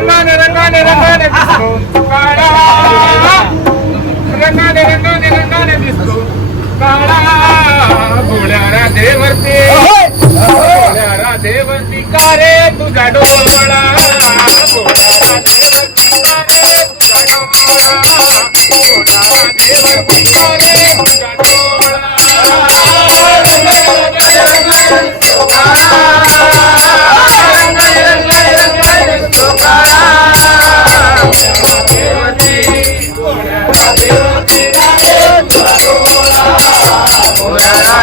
रंगाने रंगाने रंगाने दिसतो. काळा. रंगाने रंगाने रंगाने दिसतो. काळा. भोळ्या राधेवरती. भोळ्या राधेवरती का रे तुझा डोळा? भोळ्या राधेवरती का रे तुझा डोळा? भोळ्या राधेवरती का रे तुझा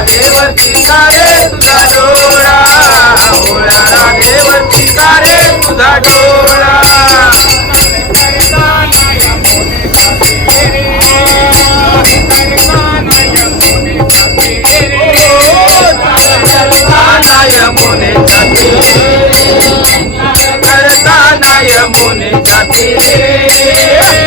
देवती का रे तुझा डोळा भोळ्या देवती का रे तुझा डोळा. नाय मोने जाते. करता नाय मोने जाते.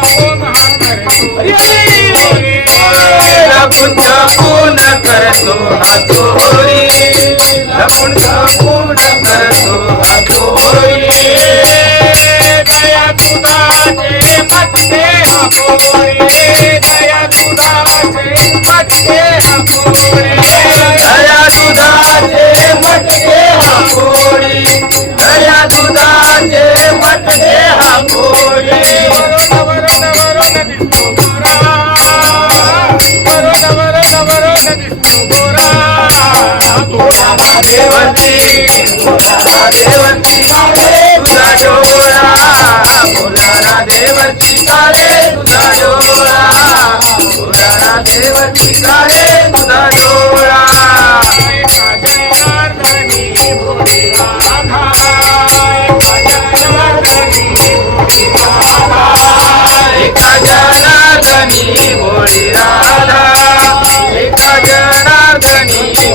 हातो होई लपून छपून करतो हातो होई दया तुझा ते मटते आपोरी तुला देवती तुला देवती तुला डोळा तुला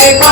Take